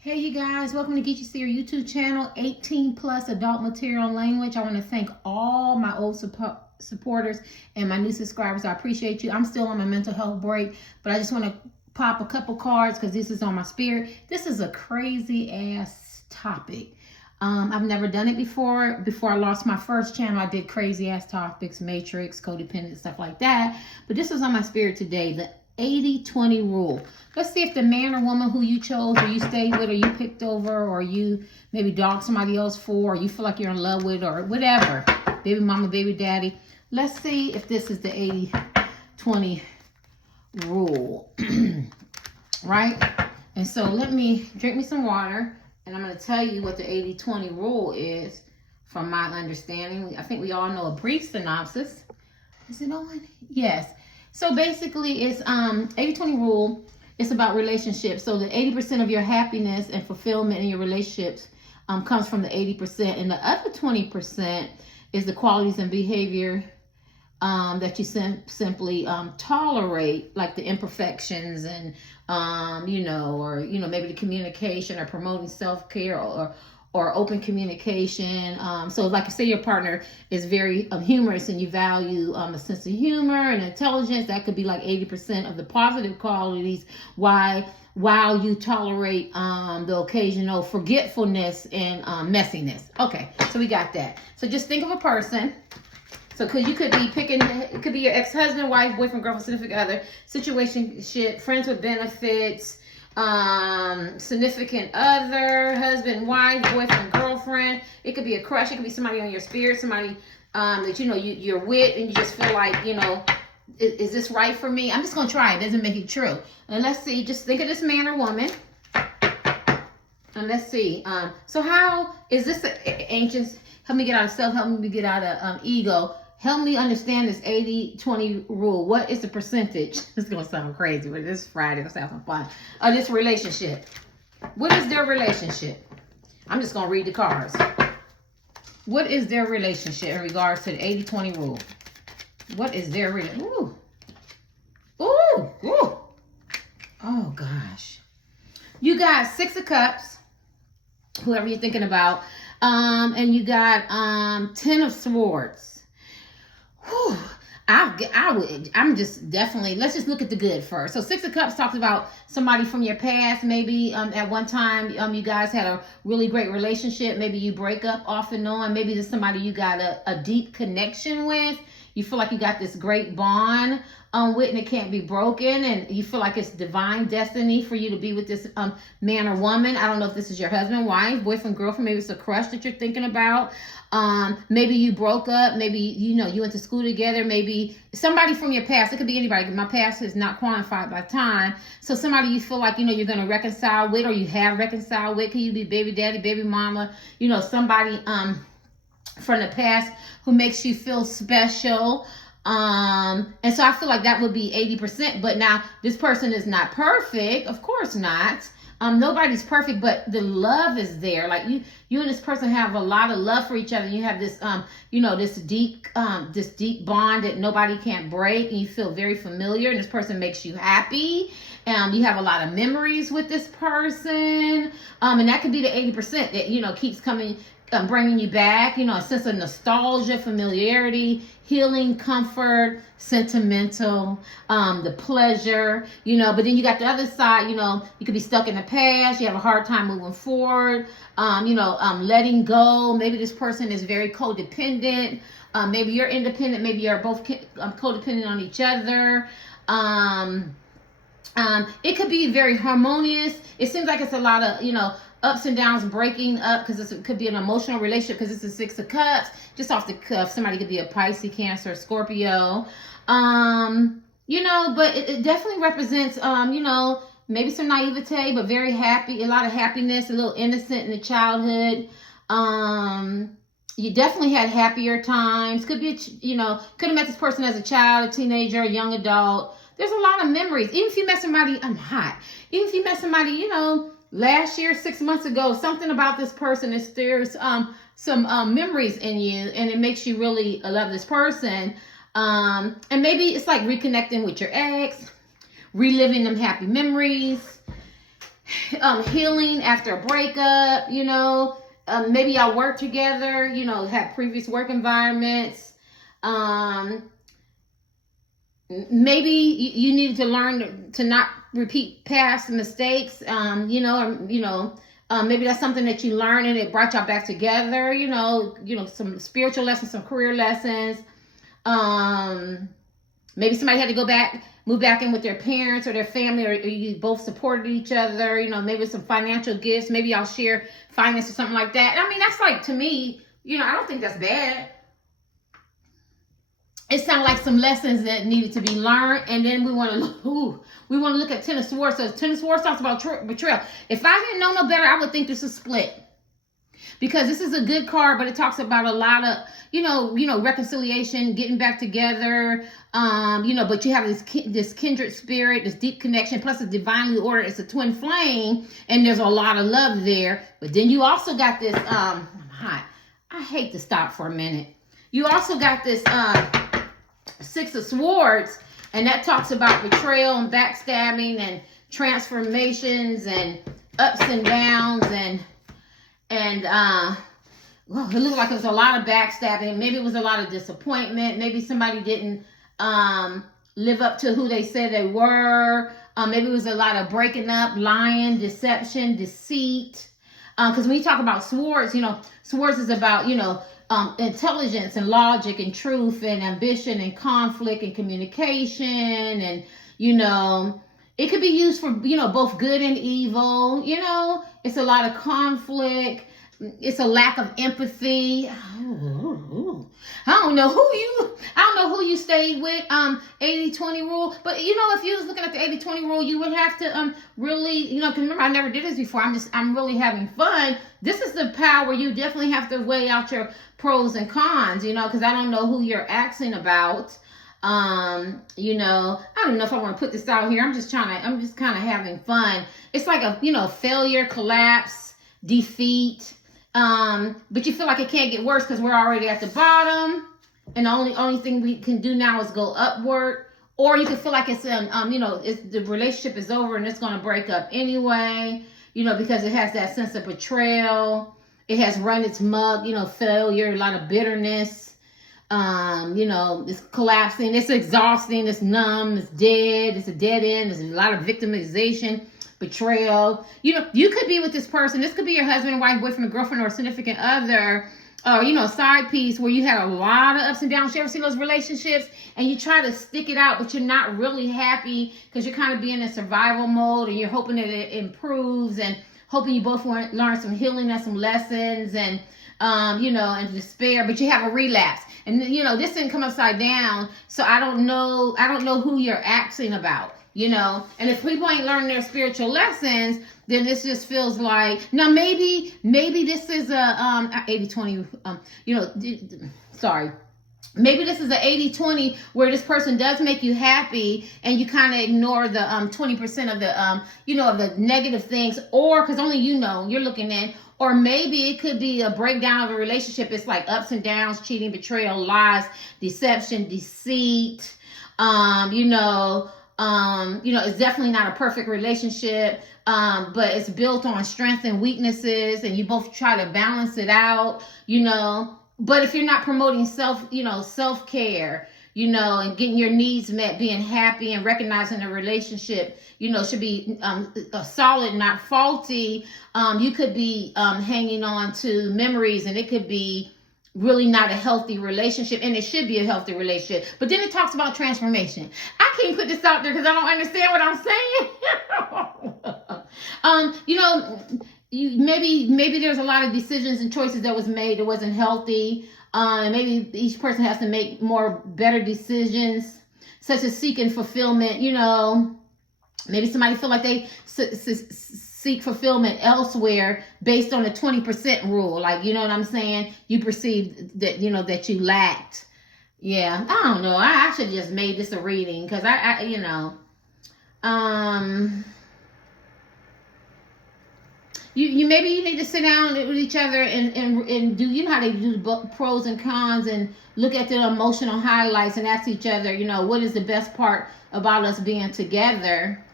Hey you guys, welcome to Get You See Your YouTube channel, 18 plus adult material language. I want to thank all my old supporters and my new subscribers. I appreciate you. I'm still on my mental health break, but I just want to pop a couple cards because this is on my spirit. This is a crazy ass topic. I've never done it before. Before I lost my first channel, I did crazy ass topics, matrix, codependent, stuff like that. But this is on my spirit today, the 80-20 rule. Let's see if the man or woman who you chose or you stayed with or you picked over or you maybe dogged somebody else for or you feel like you're in love with or whatever, baby mama, baby daddy. Let's see if this is the 80-20 rule, right? And so let me drink me some water and I'm going to tell you what the 80-20 rule is from my understanding. I think we all know a brief synopsis. Is it on? Yes. So basically it's 80-20 rule. It's about relationships. So the 80% of your happiness and fulfillment in your relationships comes from the 80%. And the other 20% is the qualities and behavior that you simply tolerate, like the imperfections and, maybe the communication or promoting self-care or open communication. So like say your partner is very humorous and you value a sense of humor and intelligence, that could be like 80% of the positive qualities, while you tolerate the occasional forgetfulness and messiness. Okay, so we got that. So just think of a person. So you could be picking, it could be your ex-husband, wife, boyfriend, girlfriend, significant other, situationship, friends with benefits, significant other, husband, wife, boyfriend, girlfriend. It could be a crush. It could be somebody on your spirit, somebody that you're with, and you just feel like, is this right for me? I'm just gonna try it. Doesn't make it true. And let's see. Just think of this man or woman, and let's see. So how is this ancients? Help me get out of self. Help me get out of ego. Help me understand this 80-20 rule. What is the percentage? This is going to sound crazy, but this Friday, let's have some fun. This relationship. What is their relationship? I'm just going to read the cards. What is their relationship in regards to the 80-20 rule? What is their relationship? Ooh. Ooh. Ooh. Oh, gosh. You got 6 of Cups, whoever you're thinking about. And you got 10 of Swords. Whew. I'm just definitely, let's just look at the good first. So 6 of Cups talks about somebody from your past. Maybe at one time you guys had a really great relationship. Maybe you break up off and on. Maybe there's somebody you got a deep connection with. You feel like you got this great bond with, and it can't be broken, and you feel like it's divine destiny for you to be with this man or woman. I don't know if this is your husband, wife, boyfriend, girlfriend. Maybe it's a crush that you're thinking about. Maybe you broke up. Maybe you went to school together. Maybe somebody from your past. It could be anybody. My past is not quantified by time. So somebody you feel like you're going to reconcile with, or you have reconciled with. Can you be baby daddy, baby mama? Somebody from the past who makes you feel special. And so I feel like that would be 80%. But now this person is not perfect. Of course not. Nobody's perfect, but the love is there. Like you and this person have a lot of love for each other. You have this, this deep bond that nobody can't break, and you feel very familiar. And this person makes you happy. You have a lot of memories with this person. And that could be the 80% that, keeps coming, bringing you back, a sense of nostalgia, familiarity, healing, comfort, sentimental, the pleasure, but then you got the other side, you could be stuck in the past. You have a hard time moving forward, letting go. Maybe this person is very codependent. Maybe you're independent. Maybe you're both codependent on each other. It could be very harmonious. It seems like it's a lot of, ups and downs, breaking up, because it could be an emotional relationship, because it's a 6 of Cups. Just off the cuff, somebody could be a Pisces, Cancer, Scorpio. But it definitely represents, maybe some naivete, but very happy, a lot of happiness, a little innocent in the childhood. You definitely had happier times. Could be, could have met this person as a child, a teenager, a young adult. There's a lot of memories. Even if you met somebody, I'm hot. Even if you met somebody, last year, 6 months ago, something about this person is there's some memories in you, and it makes you really love this person. And maybe it's like reconnecting with your ex, reliving them happy memories. healing after a breakup, you know. Maybe y'all work together, you know, have previous work environments. Maybe you needed to learn to not repeat past mistakes, you know, maybe that's something that you learned and it brought y'all back together, you know, some spiritual lessons, some career lessons. Maybe somebody had to move back in with their parents or their family, or you both supported each other, you know, maybe some financial gifts, maybe y'all share finance or something like that. I mean, that's like, to me, you know, I don't think that's bad. It sounds like some lessons that needed to be learned, and then we want to look at Ten of Swords. So Ten of Swords talks about betrayal. If I didn't know no better, I would think this is split, because this is a good card, but it talks about a lot of reconciliation, getting back together. But you have this kindred spirit, this deep connection, plus it's divinely ordered. It's a twin flame, and there's a lot of love there. But then you also got this. I'm hot. I hate to stop for a minute. You also got this. Six of Swords, and that talks about betrayal and backstabbing and transformations and ups and downs, and well, it looked like it was a lot of backstabbing. Maybe it was a lot of disappointment. Maybe somebody didn't live up to who they said they were. Maybe it was a lot of breaking up, lying, deception, deceit. Because when you talk about swords, you know, swords is about, intelligence and logic and truth and ambition and conflict and communication, and it could be used for both good and evil. It's a lot of conflict. It's a lack of empathy. I don't know who you stayed with. 80-20 rule. But if you was looking at the 80-20 rule, you would have to really, because remember, I never did this before. I'm really having fun. This is the power where you definitely have to weigh out your pros and cons, because I don't know who you're asking about. I don't know if I want to put this out here. I'm just kind of having fun. It's like a failure, collapse, defeat. But you feel like it can't get worse because we're already at the bottom, and the only thing we can do now is go upward. Or you can feel like it's the relationship is over and it's going to break up anyway, because it has that sense of betrayal. It has run its mug, failure, a lot of bitterness. It's collapsing, it's exhausting, it's numb, it's dead, it's a dead end. There's a lot of victimization, betrayal. You could be with this person. This could be your husband, wife, boyfriend, girlfriend, or significant other, or side piece where you had a lot of ups and downs. You ever seen those relationships and you try to stick it out, but you're not really happy because you're kind of being in survival mode, and you're hoping that it improves, and hoping you both learn some healing and some lessons, and and despair, but you have a relapse. And this didn't come upside down, so I don't know who you're asking about. And if people ain't learning their spiritual lessons, then this just feels like, now maybe this is a 80-20, sorry. Maybe this is a 80-20 where this person does make you happy, and you kind of ignore the 20% of the of the negative things, or because only you're looking in. Or maybe it could be a breakdown of a relationship. It's like ups and downs, cheating, betrayal, lies, deception, deceit. It's definitely not a perfect relationship, but it's built on strengths and weaknesses, and you both try to balance it out, But if you're not promoting self-care, and getting your needs met, being happy and recognizing a relationship, should be solid, not faulty. You could be hanging on to memories, and it could be really not a healthy relationship, and it should be a healthy relationship. But then it talks about transformation. I can't put this out there because I don't understand what I'm saying. Maybe there's a lot of decisions and choices that was made that wasn't healthy. And maybe each person has to make better decisions, such as seeking fulfillment. Maybe somebody feel like they seek fulfillment elsewhere based on the 20% rule. Like, you know what I'm saying? You perceive that, that you lacked. Yeah, I don't know. I should have just made this a reading because maybe you need to sit down with each other and do, how they do the pros and cons, and look at the emotional highlights and ask each other, what is the best part about us being together?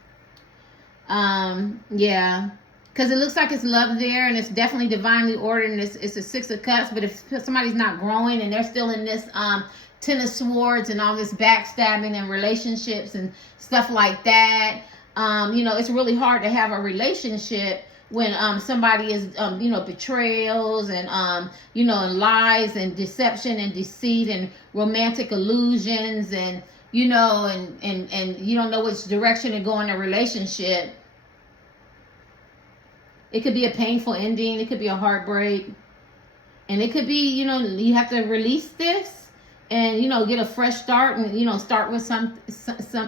Yeah. Because it looks like it's love there, and it's definitely divinely ordered, and it's a 6 of cups. But if somebody's not growing and they're still in this 10 of swords and all this backstabbing and relationships and stuff like that, it's really hard to have a relationship when somebody is betrayals and and lies and deception and deceit and romantic illusions, and and you don't know which direction to go in a relationship. It could be a painful ending, it could be a heartbreak, and it could be you have to release this and get a fresh start, and start with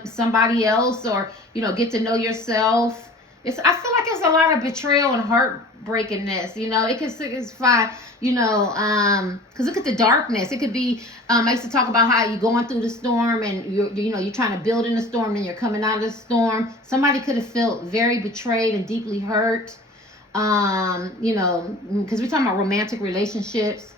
somebody else, or get to know yourself. I feel like it's a lot of betrayal and heartbreakiness. It can signify, because look at the darkness. It could be, I used to talk about how you're going through the storm and you're trying to build in the storm and you're coming out of the storm. Somebody could have felt very betrayed and deeply hurt. Because we're talking about romantic relationships.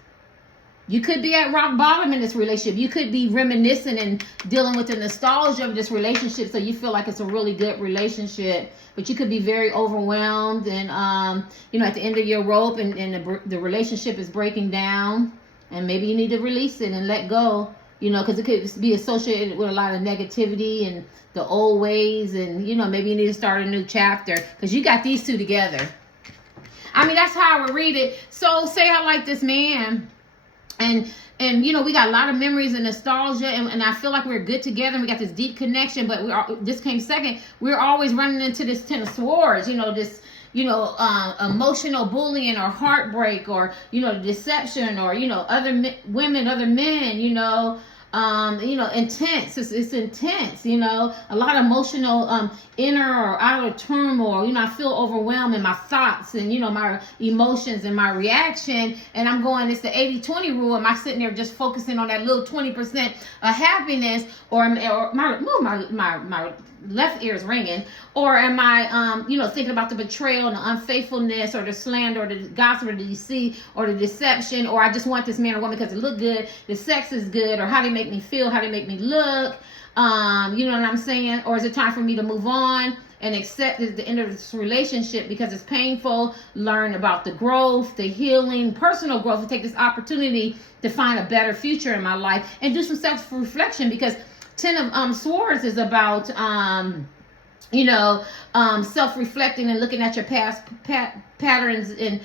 You could be at rock bottom in this relationship. You could be reminiscing and dealing with the nostalgia of this relationship, so you feel like it's a really good relationship. But you could be very overwhelmed and, at the end of your rope, and the relationship is breaking down. And maybe you need to release it and let go, because it could be associated with a lot of negativity and the old ways. And, maybe you need to start a new chapter, because you got these two together. I mean, that's how I would read it. So say I like this man. And we got a lot of memories and nostalgia, and I feel like we're good together, and we got this deep connection, but this came second. We're always running into this 10 of swords, this emotional bullying or heartbreak, or deception, or other women, other men, intense. It's intense, a lot of emotional inner or outer turmoil. I feel overwhelmed in my thoughts and my emotions and my reaction, and I'm going, it's the 80-20 rule. Am I sitting there just focusing on that little 20% of happiness, or my left ear is ringing, or am I thinking about the betrayal and the unfaithfulness, or the slander, or the gossip, or the deceit, or the deception, or I just want this man or woman because it look good, the sex is good, or how they make me feel, how they make me look, you know what I'm saying? Or is it time for me to move on and accept the end of this relationship because it's painful, learn about the growth, the healing, personal growth, and take this opportunity to find a better future in my life and do some self-reflection, because 10 of swords is about self-reflecting and looking at your past patterns and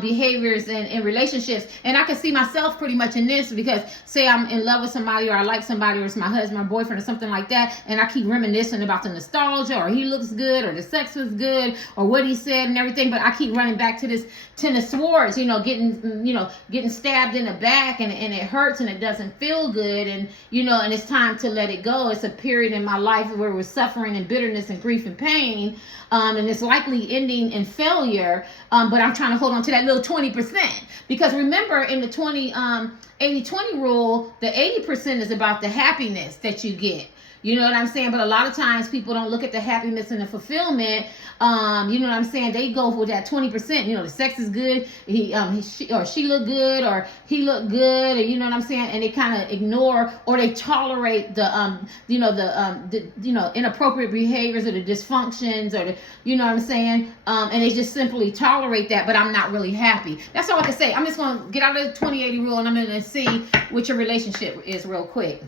behaviors and in relationships. And I can see myself pretty much in this, because say I'm in love with somebody, or I like somebody, or it's my husband or boyfriend or something like that, and I keep reminiscing about the nostalgia, or he looks good, or the sex was good, or what he said and everything, but I keep running back to this 10 of swords, getting stabbed in the back, and it hurts and it doesn't feel good, and and it's time to let it go. It's a period in my life where we're suffering and bitterness and grief and pain, and it's likely ending in failure, but I'm trying to hold on to that little 20%, because remember, in the 80-20 rule, the 80% is about the happiness that you get. You know what I'm saying? But a lot of times people don't look at the happiness and the fulfillment. You know what I'm saying? They go with that 20%. The sex is good. She look good, or he look good, or you know what I'm saying? And they kind of ignore, or they tolerate the inappropriate behaviors, or the dysfunctions, or the, you know what I'm saying? And they just simply tolerate that. But I'm not really happy. That's all I can say. I'm just gonna get out of the 20-80 rule, and I'm gonna see what your relationship is real quick.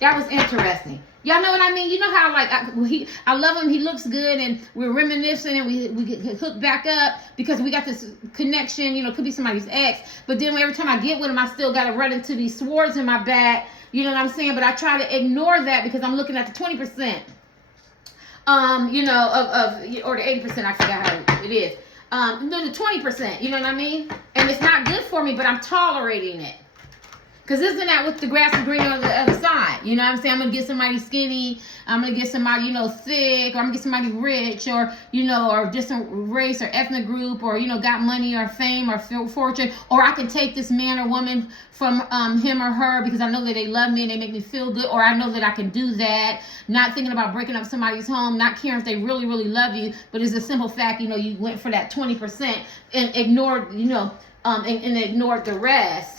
That was interesting. Y'all know what I mean? You know how I love him, he looks good, and we're reminiscing, and we get hooked back up because we got this connection. It could be somebody's ex, but then every time I get with him, I still got to run into these swords in my back. You know what I'm saying? But I try to ignore that because I'm looking at the 20%, or the 80%. I forgot how it is. The 20%. You know what I mean? And it's not good for me, but I'm tolerating it. Because isn't that what the grass is green on the other side? You know what I'm saying? I'm going to get somebody skinny. I'm going to get somebody, thick. Or I'm going to get somebody rich. Or, or different race or ethnic group. Or, got money or fame or fortune. Or I can take this man or woman from him or her because I know that they love me and they make me feel good. Or I know that I can do that. Not thinking about breaking up somebody's home. Not caring if they really, really love you. But it's a simple fact, you went for that 20% and ignored, and ignored the rest,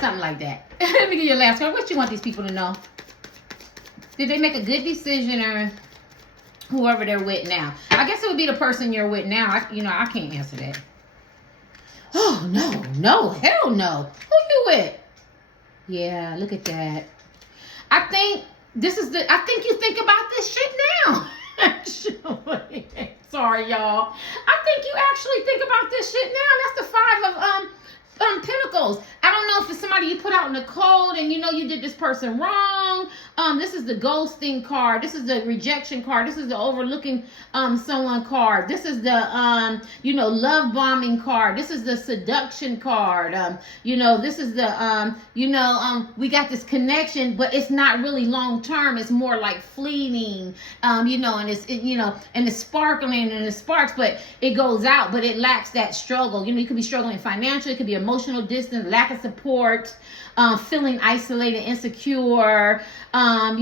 Something like that. Let me give you a last one. What you want these people to know? Did they make a good decision, or whoever they're with now. I guess it would be the person you're with now. I can't answer that. Oh, no, hell no. Who you with? Yeah, look at that. I think you think about this shit now. Sorry, y'all. I think you actually think about this shit now. That's the 5 of Pentacles. I don't know if it's somebody you put out in the cold and you did this person wrong. This is the ghosting card. This is the rejection card. This is the overlooking someone card. This is the love bombing card. This is the seduction card. This is the we got this connection, but it's not really long term. It's more like fleeting. And it's sparkling and it sparks, but it goes out, but it lacks that struggle. You could be struggling financially, it could be emotional distance, lack of support, feeling isolated, insecure, but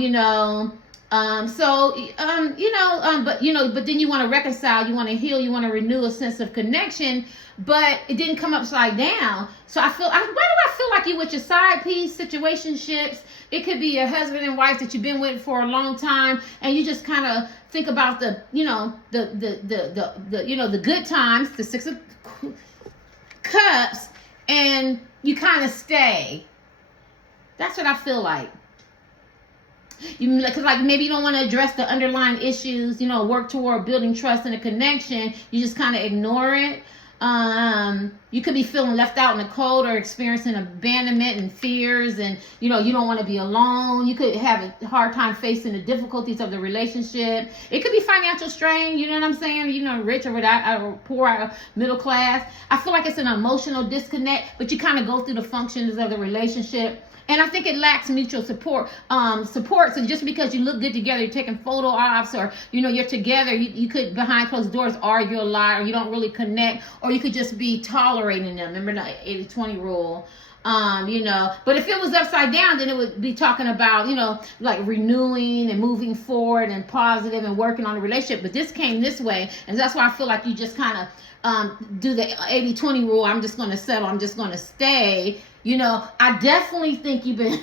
then you want to reconcile, you want to heal, you want to renew a sense of connection, but it didn't come upside down. So why do I feel like you with your side piece situationships? It could be a husband and wife that you've been with for a long time, and you just kind of think about the good times, the 6 of Cups, and you kind of stay. That's what I feel like. Because maybe you don't want to address the underlying issues, work toward building trust and a connection. You just kind of ignore it. You could be feeling left out in the cold or experiencing abandonment and fears, and you don't want to be alone. You could have a hard time facing the difficulties of the relationship. It could be financial strain, you know what I'm saying? Rich or without, or poor or middle class. I feel like it's an emotional disconnect, but you kind of go through the functions of the relationship. And I think it lacks mutual support. So just because you look good together, you're taking photo ops, or you're together, you could behind closed doors argue a lot, or you don't really connect, or you could just be tolerating them. Remember the 80-20 rule. But if it was upside down, then it would be talking about, like renewing and moving forward and positive and working on the relationship. But this came this way, and that's why I feel like you just kind of do the 80-20 rule. I'm just going to settle. I'm just going to stay. I definitely think you've been,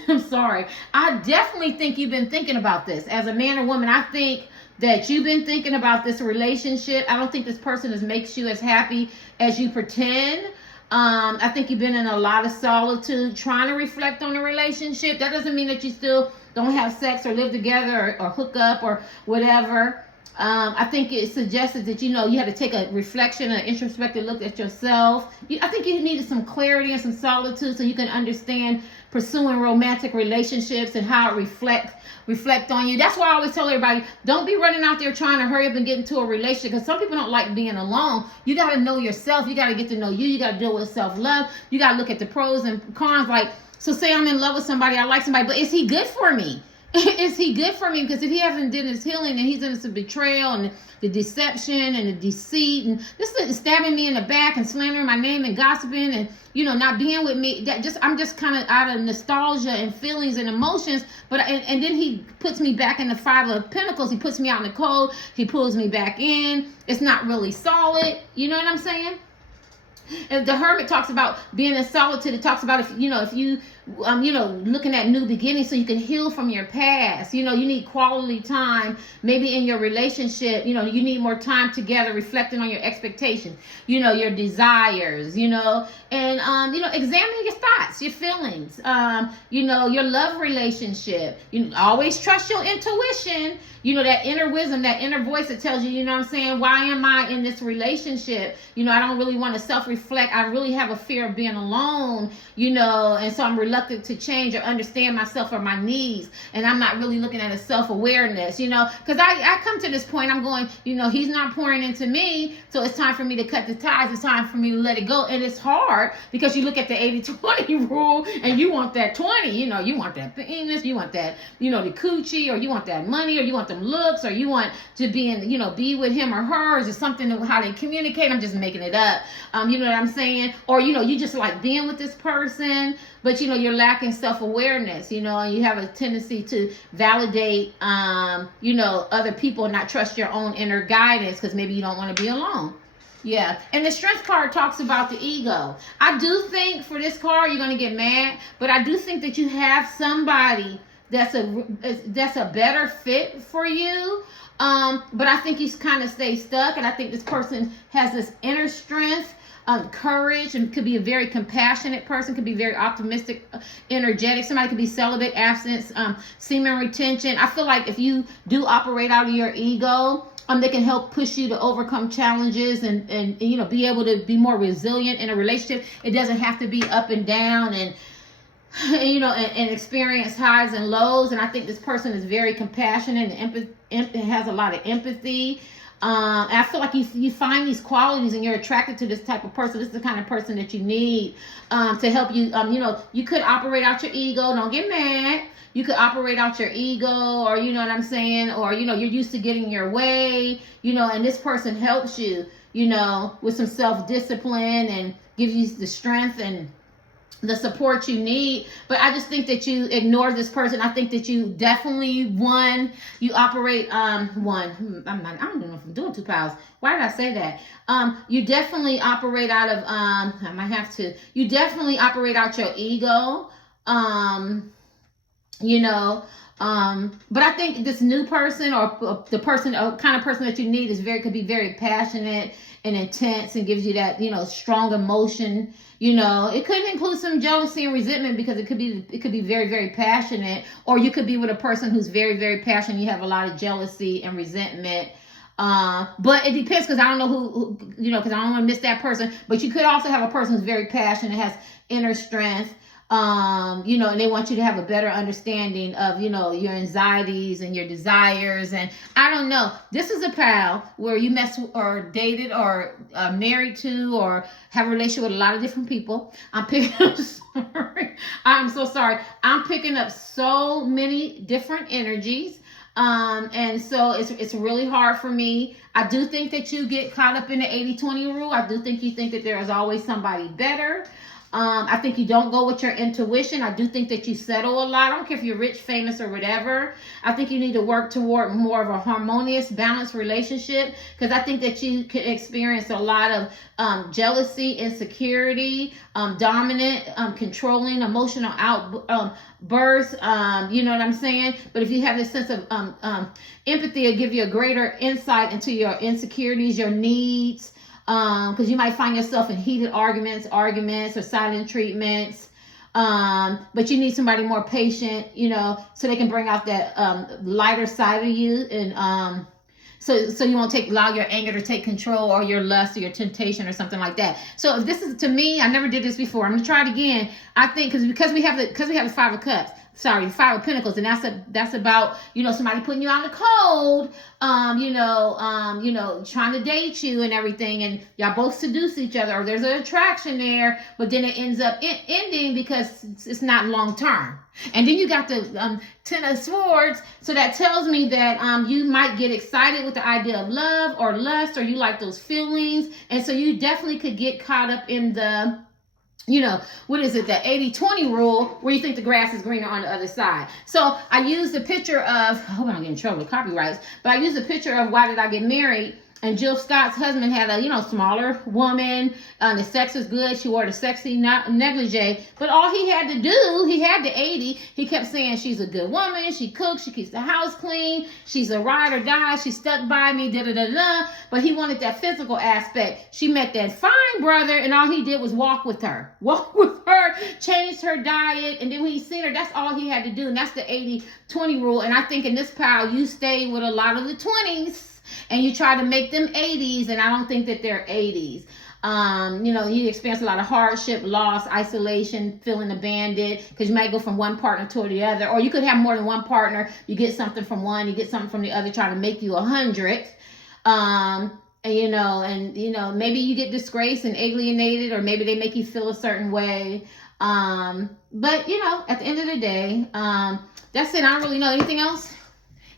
I definitely think you've been thinking about this. As a man or woman, I think that you've been thinking about this relationship. I don't think this person makes you as happy as you pretend. I think you've been in a lot of solitude trying to reflect on the relationship. That doesn't mean that you still don't have sex or live together or hook up or whatever. I think it suggested that, you had to take a reflection, an introspective look at yourself. I think you needed some clarity and some solitude so you can understand pursuing romantic relationships and how it reflect on you. That's why I always tell everybody, don't be running out there trying to hurry up and get into a relationship, because some people don't like being alone. You got to know yourself. You got to get to know you. You got to deal with self-love. You got to look at the pros and cons. So say I'm in love with somebody, I like somebody, but is he good for me? Is he good for me? Because if he hasn't done his healing, and he's into some betrayal and the deception and the deceit and this stabbing me in the back and slandering my name and gossiping and not being with me, I'm just kind of out of nostalgia and feelings and emotions. But and then he puts me back in the 5 of Pentacles. He puts me out in the cold. He pulls me back in. It's not really solid. You know what I'm saying? If the Hermit talks about being in solitude, it talks about if you looking at new beginnings so you can heal from your past. You need quality time, maybe in your relationship. You need more time together, reflecting on your expectations, your desires, and examining your thoughts, your feelings, your love relationship. You always trust your intuition, that inner wisdom, that inner voice that tells you, why am I in this relationship? I don't really want to self-reflect. I really have a fear of being alone, and so I'm reluctant to change or understand myself or my needs. And I'm not really looking at a self-awareness, because I come to this point, I'm going, he's not pouring into me. So it's time for me to cut the ties. It's time for me to let it go. And it's hard because you look at the 80-20 rule and you want that 20, you want that penis, you want that, the coochie, or you want that money, or you want them looks, or you want to be in, be with him or her. Is it something of how they communicate? I'm just making it up. You know what I'm saying? Or, you just like being with this person, but, you're lacking self-awareness, and you have a tendency to validate, other people and not trust your own inner guidance because maybe you don't want to be alone. Yeah. And the Strength card talks about the ego. I do think for this card, you're going to get mad, but I do think that you have somebody that's a better fit for you. But I think you kind of stay stuck, and I think this person has this inner strength, courage, and could be a very compassionate person, could be very optimistic, energetic. Somebody could be celibate, abstinence, semen retention. I feel like if you do operate out of your ego, they can help push you to overcome challenges and you know, be able to be more resilient in a relationship. It doesn't have to be up and down and you know, and experience highs and lows. And I think this person is very compassionate and has a lot of empathy. And I feel like you find these qualities and you're attracted to this type of person. This is the kind of person that you need to help you. You know, you could operate out your ego. Don't get mad. You could operate out your ego, or you know what I'm saying, or you know, you're used to getting your way, you know, and this person helps you, you know, with some self-discipline and gives you the strength and the support you need. But I just think that you ignore this person. I think that you definitely you operate I don't know if I'm doing 2 piles. Why did I say that? You definitely operate out of I might have to. You definitely operate out your ego. You know, but I think this new person or the person, kind of person that you need could be very passionate and intense and gives you that, you know, strong emotion. You know, it could include some jealousy and resentment because it could be very, very passionate, or you could be with a person who's very, very passionate. You have a lot of jealousy and resentment. But it depends, because I don't know who you know, because I don't want to miss that person. But you could also have a person who's very passionate, has inner strength. You know, and they want you to have a better understanding of, you know, your anxieties and your desires. And I don't know, this is a pal where you mess or dated or married to or have a relationship with a lot of different people. I'm so sorry. I'm picking up so many different energies. And so it's really hard for me. I do think that you get caught up in the 80-20 rule. I do think you think that there is always somebody better. I think you don't go with your intuition. I do think that you settle a lot. I don't care if you're rich, famous, or whatever. I think you need to work toward more of a harmonious, balanced relationship, because I think that you can experience a lot of jealousy, insecurity, dominant, controlling, emotional outbursts. You know what I'm saying? But if you have this sense of empathy, it'll give you a greater insight into your insecurities, your needs. Because you might find yourself in heated arguments or silent treatments. But you need somebody more patient, you know, so they can bring out that lighter side of you. And so you won't allow your anger to take control, or your lust or your temptation or something like that. So if this is, to me, I never did this before. I'm gonna try it again. I think because we have the 5 of Cups. Sorry, 5 of Pentacles, and that's about, you know, somebody putting you out in the cold, you know, trying to date you and everything, and y'all both seduce each other, or there's an attraction there, but then it ends up ending because it's not long term. And then you got the 10 of Swords, so that tells me that you might get excited with the idea of love or lust, or you like those feelings, and so you definitely could get caught up in the, you know, what is it, the 80-20 rule, where you think the grass is greener on the other side. So I used a picture of, I hope I don't get in trouble with copyrights, but I used a picture of Why Did I Get Married? And Jill Scott's husband had a, you know, smaller woman. The sex was good. She wore the sexy negligee. But all he had to do, he had the 80. He kept saying, she's a good woman. She cooks. She keeps the house clean. She's a ride or die. She stuck by me, da-da-da-da. But he wanted that physical aspect. She met that fine brother, and all he did was walk with her. Changed her diet. And then when he seen her, that's all he had to do. And that's the 80-20 rule. And I think in this pile, you stay with a lot of the 20s. And you try to make them 80s, and I don't think that they're 80s. You know, you experience a lot of hardship, loss, isolation, feeling abandoned, because you might go from one partner to the other, or you could have more than one partner. You get something from one, you get something from the other, trying to make you 100. And you know, maybe you get disgraced and alienated, or maybe they make you feel a certain way. But you know, at the end of the day, that's it. I don't really know anything else.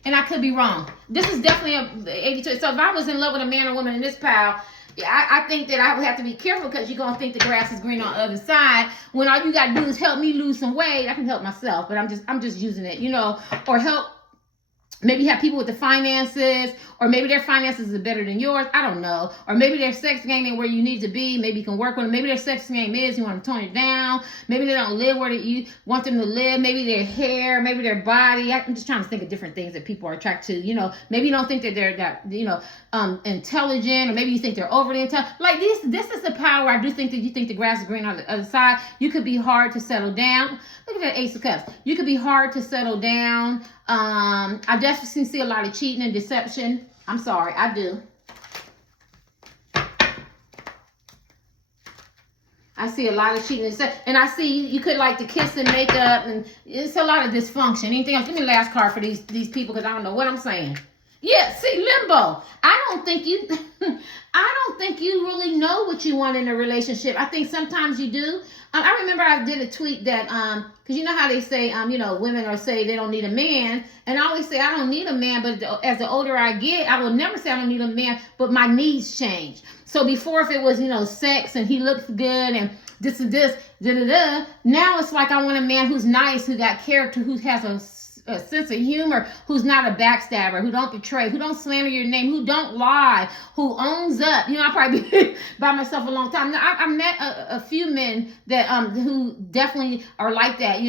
And I could be wrong. This is definitely a 82. So if I was in love with a man or woman in this pile, I think that I would have to be careful, because you're going to think the grass is green on the other side, when all you got to do is help me lose some weight. I can help myself, but I'm just using it, you know, or help Maybe you have people with the finances, or maybe their finances are better than yours. I don't know. Or maybe their sex game ain't where you need to be. Maybe you can work on it. Maybe their sex game is you want to tone it down. Maybe they don't live where you want them to live. Maybe their hair, maybe their body. I'm just trying to think of different things that people are attracted to. Maybe you don't think that they're that, intelligent, or maybe you think they're overly intelligent. Like this is the power. I do think that you think the grass is green on the other side. You could be hard to settle down. Look at that Ace of Cups. You could be hard to settle down. I definitely see a lot of cheating and deception. I'm sorry, I do. I see a lot of cheating and deception. And I see you could like the kiss and makeup, and it's a lot of dysfunction. Anything else? Give me the last card for these people, because I don't know what I'm saying. Yeah, see, limbo. I don't think you really know what you want in a relationship. I think sometimes you do. I remember I did a tweet that, because you know how they say, women are say they don't need a man. And I always say I don't need a man, but as the older I get, I will never say I don't need a man, but my needs change. So before, if it was, sex and he looks good and this and this, da-da-da, now it's like I want a man who's nice, who got character, who has a sense of humor, who's not a backstabber, who don't betray, who don't slander your name, who don't lie, who owns up. I probably been by myself a long time. Now, I met a few men that who definitely are like that,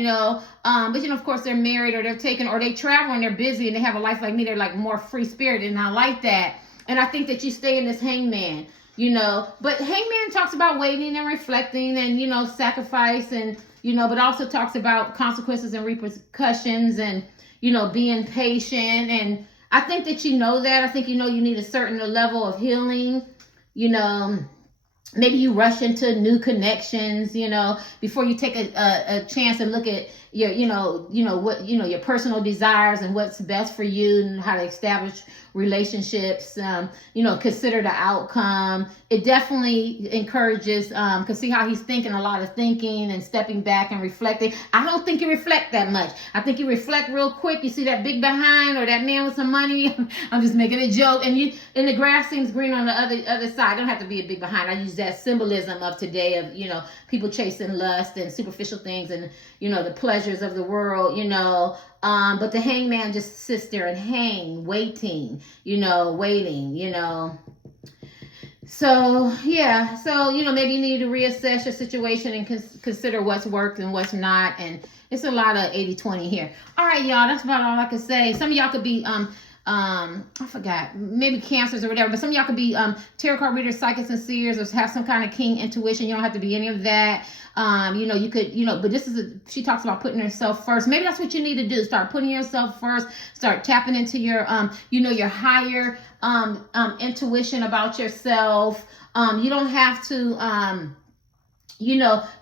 but of course they're married, or they're taken, or they travel and they're busy and they have a life like me. They're like more free spirited, and I like that. And I think that you stay in this hangman. But hangman talks about waiting and reflecting and, sacrifice and, but also talks about consequences and repercussions and, being patient. And I think that that. I think you need a certain level of healing, maybe you rush into new connections, before you take a chance and look at your, your personal desires and what's best for you and how to establish relationships, consider the outcome. It definitely encourages, cause see how he's thinking a lot of thinking and stepping back and reflecting. I don't think you reflect that much. I think you reflect real quick. You see that big behind or that man with some money. I'm just making a joke. And the grass seems green on the other side. Don't have to be a big behind. I use that symbolism of today of, people chasing lust and superficial things and, the pleasures of the world, but the hangman just sits there and waiting. So, yeah. So, maybe you need to reassess your situation and consider what's worked and what's not. And it's a lot of 80-20 here. All right, y'all. That's about all I can say. Some of y'all could be, I forgot, maybe cancers or whatever, but some of y'all could be tarot card readers, psychics, and seers, or have some kind of king intuition. You don't have to be any of that. You could, but this is she talks about putting herself first. Maybe that's what you need to do. Start putting yourself first. Start tapping into your, your higher intuition about yourself. You don't have to,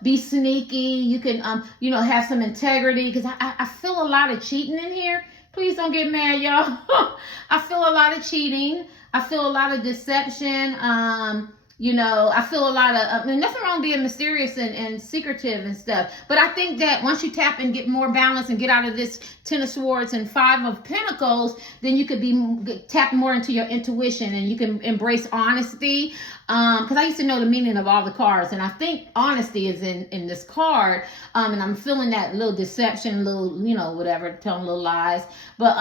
be sneaky. You can, have some integrity, because I feel a lot of cheating in here. Please don't get mad, y'all. I feel a lot of cheating. I feel a lot of deception. I feel a lot of, nothing wrong being mysterious and secretive and stuff. But I think that once you tap and get more balance and get out of this Ten of Swords and Five of Pentacles, then you could be tap more into your intuition, and you can embrace honesty. Because I used to know the meaning of all the cards, and I think honesty is in this card. And I'm feeling that little deception, little, whatever, telling little lies. But,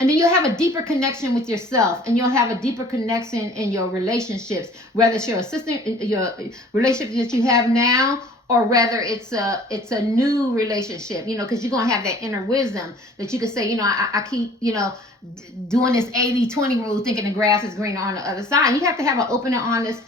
and then you'll have a deeper connection with yourself, and you'll have a deeper connection in your relationships, whether it's your your relationship that you have now, or whether it's a new relationship, because you're going to have that inner wisdom that you can say, I keep, doing this 80-20 rule, thinking the grass is greener on the other side. You have to have an open and honest,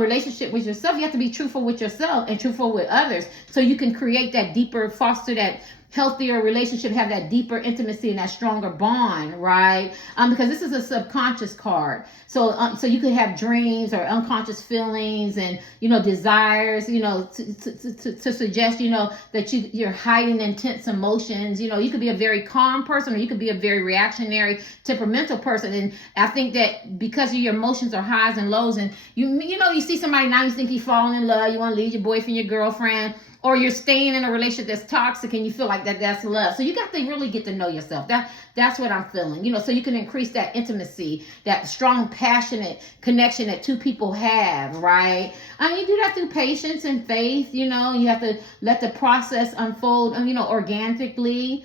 relationship with yourself. You have to be truthful with yourself and truthful with others, so you can create that deeper, foster that healthier relationship, have that deeper intimacy and that stronger bond, right? Because this is a subconscious card. So so you could have dreams or unconscious feelings and, desires, to suggest, that you're hiding intense emotions. You could be a very calm person, or you could be a very reactionary, temperamental person. And I think that because of your emotions are highs and lows, and you see somebody now, you think you fall in love, you want to leave your boyfriend, your girlfriend, or you're staying in a relationship that's toxic and you feel like that's love. So you got to really get to know yourself. That's what I'm feeling, so you can increase that intimacy, that strong, passionate connection that two people have, right? And you do that through patience and faith, you have to let the process unfold, organically,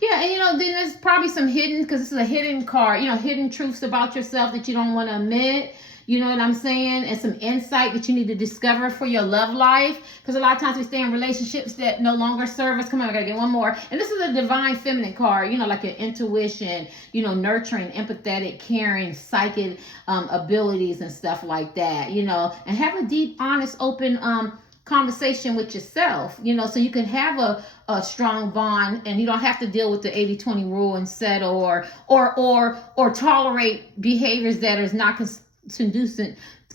Yeah, and then there's probably some hidden, because this is a hidden card, hidden truths about yourself that you don't want to admit. You know what I'm saying? And some insight that you need to discover for your love life. Because a lot of times we stay in relationships that no longer serve us. Come on, I gotta get one more. And this is a divine feminine card, like your intuition, nurturing, empathetic, caring, psychic abilities and stuff like that, and have a deep, honest, open conversation with yourself, so you can have a strong bond, and you don't have to deal with the 80-20 rule and settle or tolerate behaviors that is not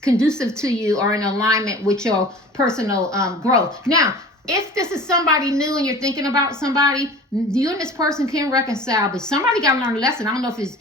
conducive to you or in alignment with your personal growth. Now, if this is somebody new and you're thinking about somebody, you and this person can reconcile, but somebody got to learn a lesson. I don't know if it's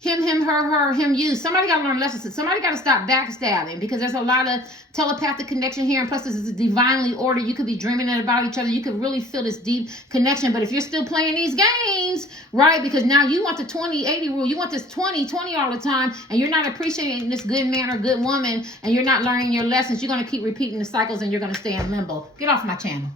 him, her, him, you. Somebody got to learn lessons. Somebody got to stop backstabbing, because there's a lot of telepathic connection here. And plus, this is divinely ordered. You could be dreaming about each other. You could really feel this deep connection. But if you're still playing these games, right, because now you want the 20-80 rule. You want this 20-20 all the time. And you're not appreciating this good man or good woman. And you're not learning your lessons. You're going to keep repeating the cycles, and you're going to stay in limbo. Get off my channel.